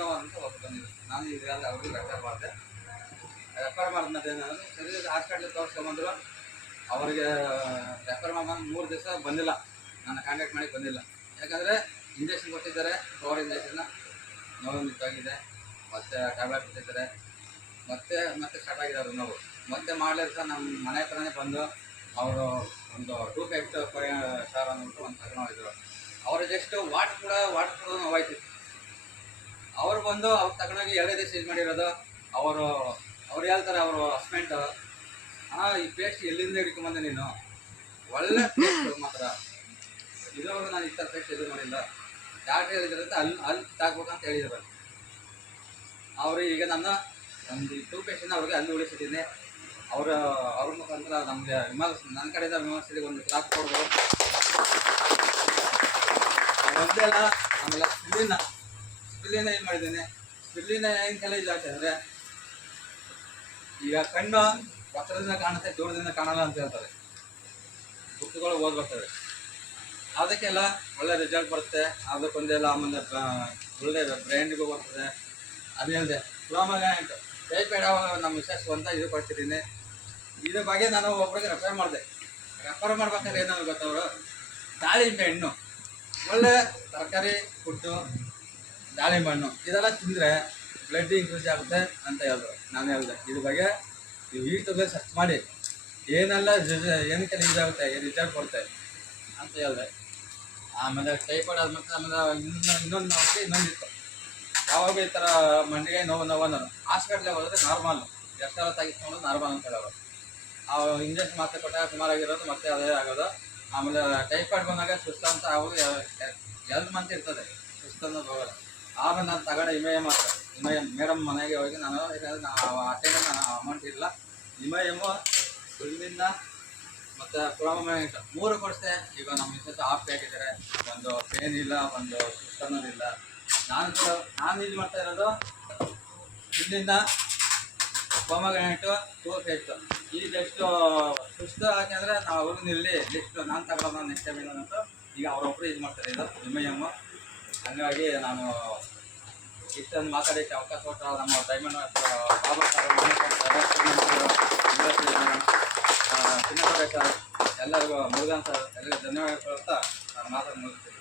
ನೋವು ಅಂತ ಒಬ್ಬರು ಬಂದಿದ್ರು. ನಾನು ಇದೆಲ್ಲ ಅವ್ರಿಗೆ ರೆಫರ್ ಮಾಡಿದೆ. ರೆಫರ್ ಮಾಡಿದ್ಮೇಲೆ ಸರಿ ಹಾಸ್ಪಿಟ್ಲಿಗೆ ತೋರಿಸ್ಕೊಂಬಂದ್ರು. ಅವ್ರಿಗೆ ರೆಫರ್ ಮಾಡಿ 3 ದಿವಸ ಬಂದಿಲ್ಲ, ನಾನು ಕಾಂಟ್ಯಾಕ್ಟ್ ಮಾಡಿ ಬಂದಿಲ್ಲ. ಯಾಕಂದರೆ ಇಂಜೆಕ್ಷನ್ ಕೊಟ್ಟಿದ್ದಾರೆ, ಕೋವಿಡ್ ಇಂಜೆಕ್ಷನ್ನ, ನೋವು ನಿಂತಾಗಿದೆ, ಮತ್ತು ಟ್ಯಾಬ್ಲೆಟ್ ಕೊಟ್ಟಿದ್ದಾರೆ, ಮತ್ತೆ ಸ್ಟಾರ್ಟ್ ಆಗಿದೆ ಅವ್ರ ನೋವು. ಮತ್ತೆ ಮಾಡಲಿಲ್ಲ ಸರ್, ನಮ್ಮ ಮನೆ ಹತ್ರನೇ ಬಂದು ಅವರು ಒಂದು 250 ಅಂದ್ಬಿಟ್ಟು ಒಂದು ತಗೊಂಡಿದ್ರು. ಅವರು ಜಸ್ಟ್ ವಾಟರ್ ನೋವಾಯ್ತು. ಅವ್ರು ಬಂದು ಅವ್ರು ತಗೊಂಡೋಗಿ 2 ದಿವಸ ಯೂಸ್ ಮಾಡಿರೋದು. ಅವ್ರು ಹೇಳ್ತಾರೆ, ಅವರು ಹಸ್ಬೆಂಡ್, ಈ ಪೇಸ್ಟ್ ಎಲ್ಲಿಂದ ಹಿಡ್ಕೊಂಬಂದೆ ನೀನು, ಒಳ್ಳೆ ಪೇಸ್ಟ್ ಮಾತ್ರ, ಇದುವರೆಗೂ ನಾನು ಈ ಥರ ಪೇಸ್ಟ್ ಇದು ಮಾಡಿಲ್ಲ, ಡಾಕ್ಟ್ರ್ ಹೇಳಿದ್ರಂತೆ ಅಲ್ಲಿ ತಾಕ್ಬೇಕಂತ ಹೇಳಿದ್ರು. ಅವರು ಈಗ ನನ್ನ ಒಂದು 2 ಪೇಷಂಟ್ ಅವ್ರಿಗೆ ಅಲ್ಲಿ ಉಳಿಸಿದ್ದೀನಿ. ಅವ್ರ ಮುಖಾಂತರ ನಮಗೆ ನನ್ನ ಕಡೆಯಿಂದ ವಿಮರ್ಶೆಗೆ ಒಂದು ಕ್ಲಾಸ್ ಕೊಡ್ಬೋದು. ಒಂದೇ ಅಲ್ಲ, ಆಮೇಲೆ ಸ್ಪಿಲ್ಲಿನ ಏನು ಮಾಡಿದ್ದೀನಿ. ಸ್ಪಿಲ್ಲಿನ ಹೆಂಗೆಲ್ಲ ಯೂಸ್ ಆಗ್ತದೆ ಅಂದರೆ, ಈಗ ಕಣ್ಣು ಪಕ್ಕದಿಂದ ಕಾಣುತ್ತೆ, ದೂರದಿಂದ ಕಾಣಲ್ಲ ಅಂತ ಹೇಳ್ತಾರೆ, ಬುಕ್ಗಳು ಓದ್ಬರ್ತವೆ. ಅದಕ್ಕೆಲ್ಲ ಒಳ್ಳೆ ರಿಸಲ್ಟ್ ಬರುತ್ತೆ. ಅದಕ್ಕೊಂದೆಲ್ಲ ಆಮೇಲೆ ಒಳ್ಳೆ ಬ್ರ್ಯಾಂಡಿಗೂ ಬರ್ತದೆ. ಅದು ಹೇಳಿದೆ ಫ್ಲೋಮಗ್ಯಾನೆಂಟ್ ಟೈಫಾಯ್ಡ್ ನಮ್ಮ ಮಿಸಸ್ ಅಂತ ಇದು ಕೊಡ್ತಿದ್ದೀನಿ. ಇದ್ರ ಬಗ್ಗೆ ನಾನು ಒಬ್ಬರಿಗೆ ರೆಫರ್ ಮಾಡಿದೆ. ರೆಫರ್ ಮಾಡ್ಬೇಕಾದ್ರೆ ಏನಾದ್ರು ಗೊತ್ತವರು, ದಾಳಿಂಬೆ ಹಣ್ಣು, ಒಳ್ಳೆ ತರಕಾರಿ ಫುಡ್ಡು, ದಾಳಿಂಬೆ ಹಣ್ಣು ಇದೆಲ್ಲ ತಿಂದರೆ ಬ್ಲಡ್ ಇನ್ಕ್ರೀಸ್ ಆಗುತ್ತೆ ಅಂತ ಹೇಳಿದ್ರು. ನಾನು ಹೇಳಿದೆ ಇದ್ರ ಬಗ್ಗೆ ನೀವು ಯೂಟ್ಯೂಬಲ್ಲಿ ಸರ್ಚ್ ಮಾಡಿ ಏನೆಲ್ಲ ಏನಕ್ಕೆಲ್ಲ ಯೂಸ್ ಆಗುತ್ತೆ, ರಿಸಲ್ಟ್ ಕೊಡುತ್ತೆ ಅಂತ ಹೇಳಿದೆ. ಆಮೇಲೆ ಟೈಫಾಯ್ಡ್ ಆದ್ಮೇಲೆ ಇನ್ನೊಂದು ಇನ್ನೊಂದಿತ್ತು. ಯಾವಾಗ ಈ ಥರ ಮಂಡಿಗೆ ನೋವು ನಾನು ಹಾಸ್ಪಿಟ್ಲಿಗೆ ಹೋದರೆ ನಾರ್ಮಲ್, ಎಷ್ಟೆಲ್ಲ ತೆಗಿಸ್ಕೊಂಡು ನಾರ್ಮಲ್ ಅಂತ ಹೇಳೋರು. ಆ ಇಂಜೆಕ್ಷನ್ ಮಾತ್ರ ಕೊಟ್ಟಾಗ ಸುಮಾರಾಗಿರೋದು ಮತ್ತೆ ಅದೇ ಆಗೋದು. ಆಮೇಲೆ ಟೈಫಾಯ್ಡ್ ಬಂದಾಗ ಸುಸ್ತು ಅಂತ ಅವಾಗ 2 ಮಂತ್ ಇರ್ತದೆ, ಸುಸ್ತು ಅನ್ನೋದು ಹೋಗೋದು. ಆಮೇಲೆ ನಾನು ತಗೊಂಡೆ ಇಮಯಮ್ ಮೇಡಮ್ ಮನೆಗೆ ಹೋಗಿ ನಾನು, ಯಾಕಂದರೆ ಆ ಟೈಮಲ್ಲಿ ನಾನು ಅಮೌಂಟ್ ಇಲ್ಲ, ಇಮಯಮ್ಮು ಸುಳ್ಳಿಂದ ಮತ್ತು ಫ್ಲೋಮಗ್ಯಾನೆಂಟ್ 3 ಕೊಡಿಸ್ದೆ. ಈಗ ನಮ್ಮ ಮಿಸಸ್ ಆಫ್ ಆಗಿದ್ದಾರೆ, ಒಂದು ಪೇನ್ ಇಲ್ಲ, ಒಂದು ಸುಸ್ತು ಅನ್ನೋದಿಲ್ಲ. ನಾನು ಯೂಸ್ ಮಾಡ್ತಾ ಇರೋದು ಇಲ್ಲಿಂದ ಫ್ಲೋಮಗ್ಯಾನೆಂಟು 2 ಪೇಸ್ಟ್. ಈಗ ಎಷ್ಟು ಸುಸ್ತು ಯಾಕೆಂದರೆ ನಾವು ಅವ್ರನ್ನ ಇಲ್ಲಿ ನೆಕ್ಸ್ಟ್ ನಾನು ತಗೊಳ್ಳೋದು ನೆಕ್ಸ್ಟ್ ಟೈಮ್ ಏನಂತ ಈಗ ಅವರೊಬ್ಬರು ಯೂಸ್ ಮಾಡ್ತಾರೆ ಇದು ಇಮಯಮ್ಮು. ಹಂಗಾಗಿ ನಾನು ಇಷ್ಟೊಂದು ಮಾತಾಡೋಕ್ಕೆ ಅವಕಾಶ ಕೊಟ್ಟ ನಮ್ಮ ಡೈಮಂಡ್ ಬಾಬಾ ಸರ್, ಚಿನ್ನಗೌಡ ಸರ್, ಎಲ್ಲರಿಗೂ ಮುರುಗನ್ ಸರ್ ಎಲ್ಲರಿಗೂ ಧನ್ಯವಾದ ಕೊಡ್ತಾ ನಾನು ಮಾತಾಡಿ ಮುಗಿಸ್ತೀನಿ.